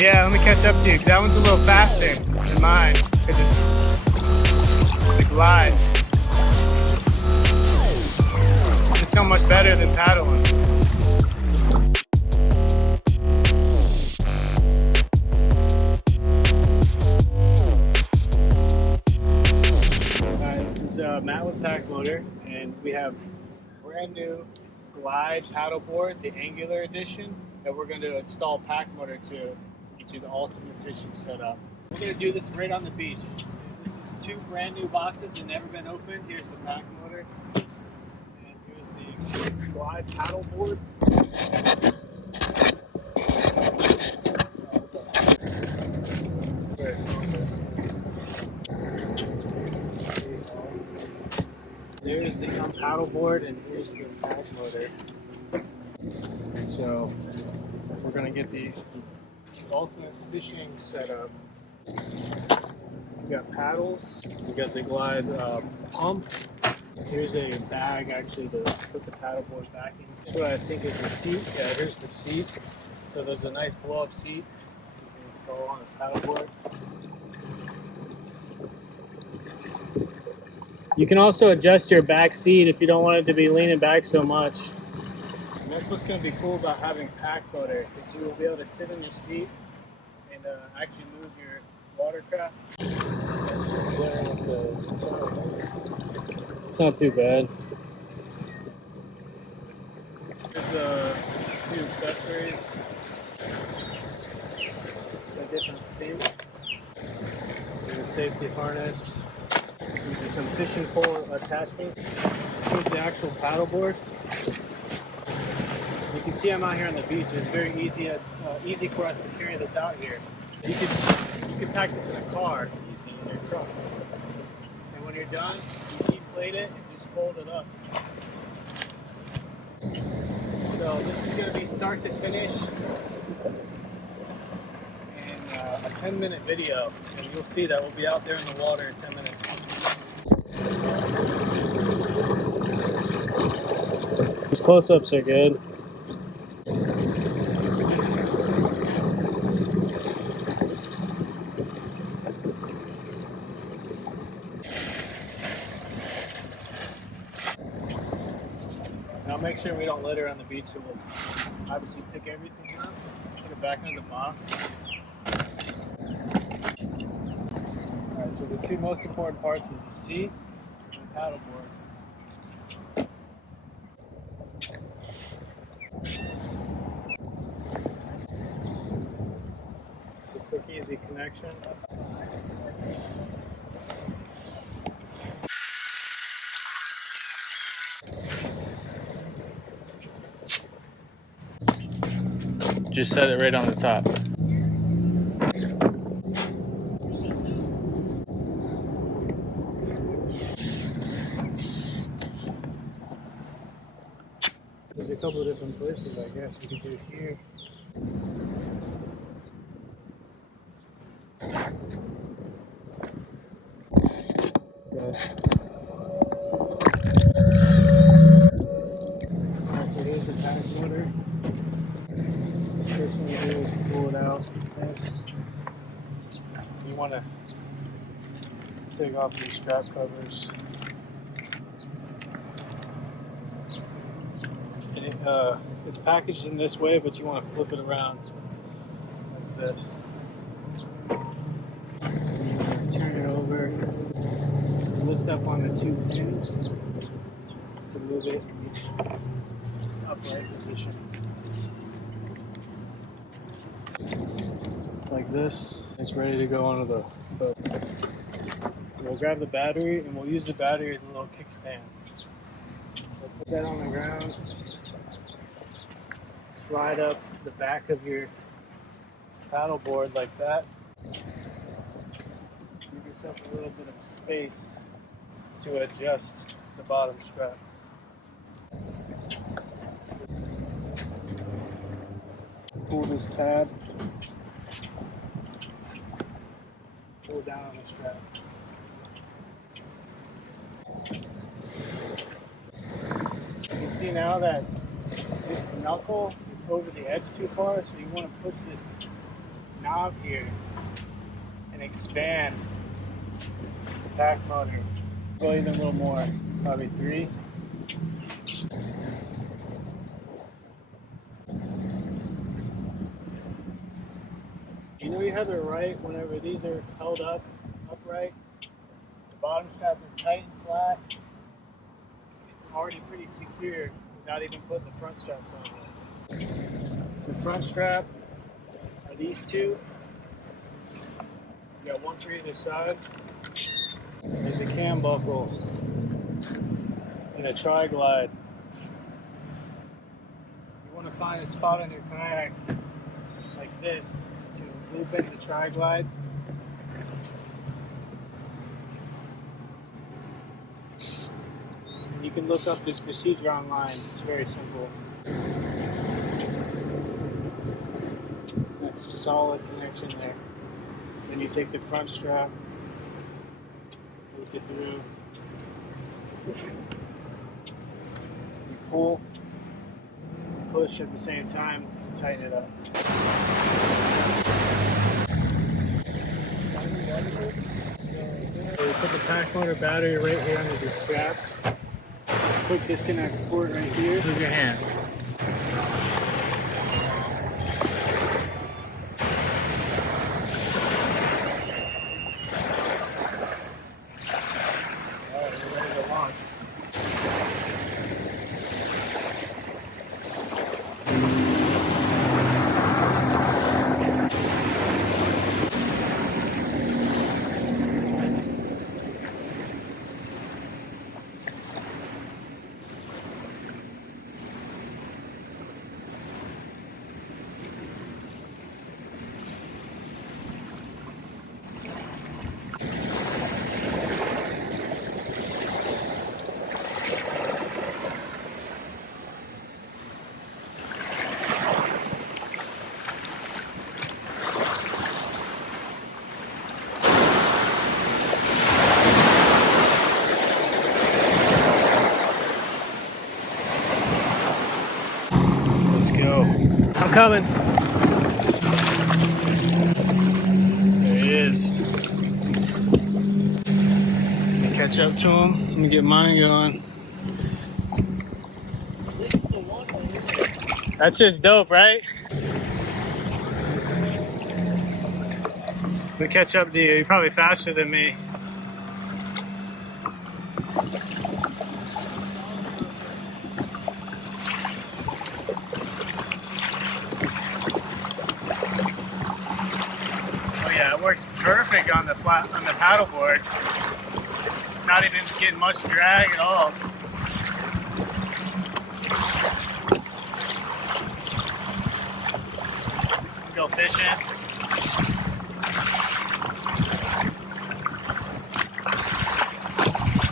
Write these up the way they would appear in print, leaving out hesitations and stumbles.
Yeah, let me catch up to you. That one's a little faster than mine because it's a glide. It's just so much better than paddling. Alright, this is Matt with PacMotor, and we have brand new glide paddleboard, the Angular edition, that we're going to install PacMotor to get you the ultimate fishing setup. We're going to do this right on the beach. This is 2 brand new boxes that never been opened. Here's the PacMotor, and here's the glide paddleboard. There's the paddleboard, and here's the PacMotor. So we're going to get the ultimate fishing setup. We got paddles, we got the glide pump. Here's a bag actually to put the paddleboard back in. What I think is the seat. Yeah, here's the seat. So there's a nice blow-up seat you can install on the paddleboard. You can also adjust your back seat if you don't want it to be leaning back so much. And that's what's going to be cool about having PacMotor, is you will be able to sit in your seat and actually move your watercraft. It's not too bad. There's a few accessories, the different fins. This is a safety harness. These are some fishing pole attachments. Here's the actual paddleboard. You can see I'm out here on the beach. It's very easy. It's easy for us to carry this out here. So you can pack this in a car easy in your truck. And when you're done, you deflate it and just fold it up. So this is going to be start to finish in a 10-minute video, and you'll see that we'll be out there in the water in 10 minutes. These close-ups are good. Now make sure we don't litter on the beach, so we'll obviously pick everything up, put it back in the box. Alright, so the 2 most important parts is the seat and the paddleboard. The quick, easy connection. Just set it right on the top. There's a couple of different places, I guess. You can do it here. Alright, so here's the PacMotor. First thing you do is pull it out. This. You want to take off these strap covers. And it's packaged in this way, but you want to flip it around like this. And turn it over. Lift up on the 2 pins to move it in this upright position. Like this. It's ready to go onto the boat. We'll grab the battery, and we'll use the battery as a little kickstand. We'll put that on the ground. Slide up the back of your paddleboard like that. Give yourself a little bit of space to adjust the bottom strap. Pull this tab. Pull down on the strap. You can see now that this knuckle is over the edge too far, so you want to push this knob here and expand the pack motor. Go even a little more, probably 3. You know you have it right whenever these are held up upright. The bottom strap is tight and flat. It's already pretty secure without even putting the front straps on yet. The front strap are these two. You got one for either side. There's a cam buckle and a tri-glide. You want to find a spot on your kayak like this to loop in the tri-glide. And you can look up this procedure online. It's very simple. That's a solid connection there. Then you take the front strap, loop it through, you pull, push at the same time to tighten it up. So we put the pack motor battery right here under the strap. Quick disconnect cord right here. Move your hand. Alright, we're ready to launch. Let's go. I'm coming. There he is. Let me catch up to him. Let me get mine going. That's just dope, right? Let me catch up to you. You're probably faster than me. Oh yeah, it works perfect on the paddleboard. It's not even getting much drag at all. Go fishing.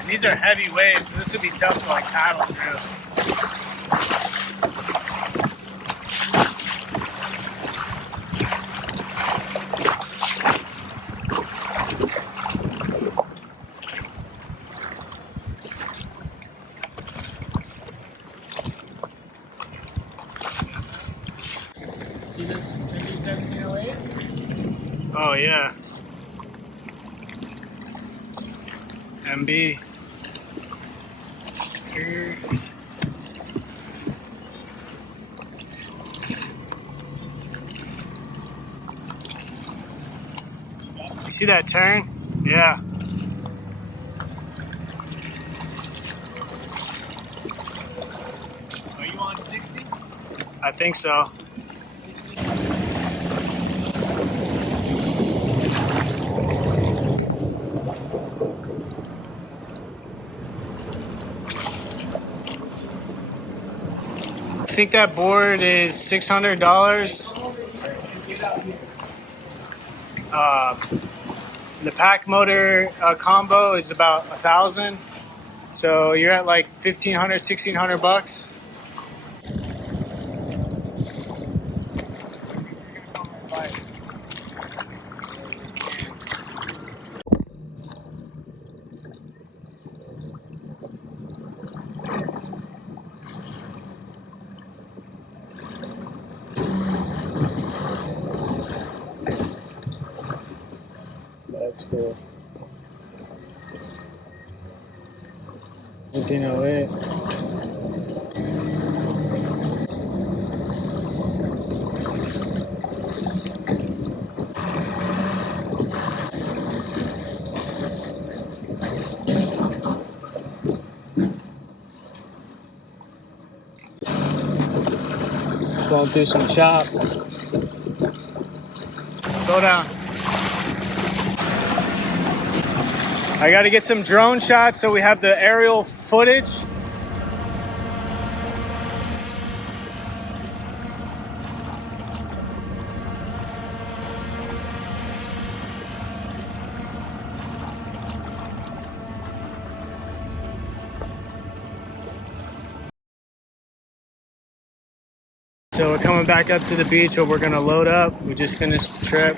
These are heavy waves, so this would be tough to like paddle through. See this MB 1708? Oh yeah. MB. Here. You see that turn? Yeah. Are you on 60? I think so. I think that board is $600. The PacMotor combo is about $1,000. So you're at like $1,500, $1,600. That's cool. 1908. Going through some chop. Slow down. I got to get some drone shots so we have the aerial footage. So we're coming back up to the beach where we're gonna load up. We just finished the trip.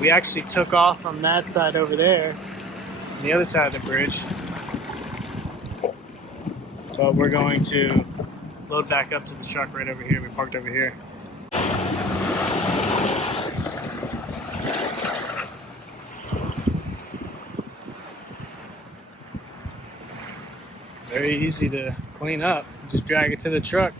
We actually took off from that side over there, on the other side of the bridge. But we're going to load back up to the truck right over here. We parked over here. Very easy to clean up. Just drag it to the truck.